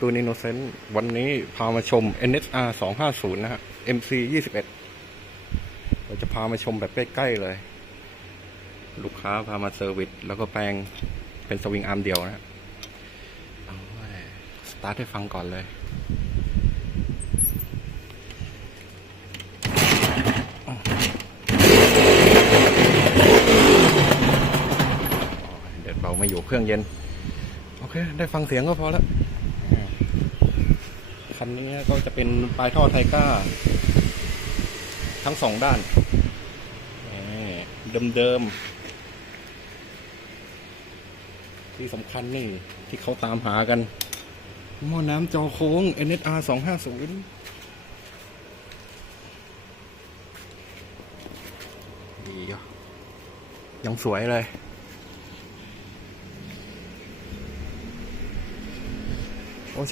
ตูนอินโนเซนต์วันนี้พามาชม NSR 250 นะฮะ MC 21 เราจะพามาชมแบบใกล้ๆเลย ลูกค้าพามาเซอร์วิสแล้วก็แปลงเป็นสวิงอาร์มเดียวนะฮะสตาร์ทให้ฟังก่อนเลยเดี๋ยวเราไม่อยู่เครื่องเย็น โอเค ได้ฟังเสียงก็พอแล้ว คันนี้ก็จะเป็นปลายท่อไทก้า ทั้งสองด้านเดิมเดิมๆ ที่สำคัญนี่ ที่เขาตามหากันหม้อน้ำจอโค้ง NSR 250ดีอะยังสวยเลย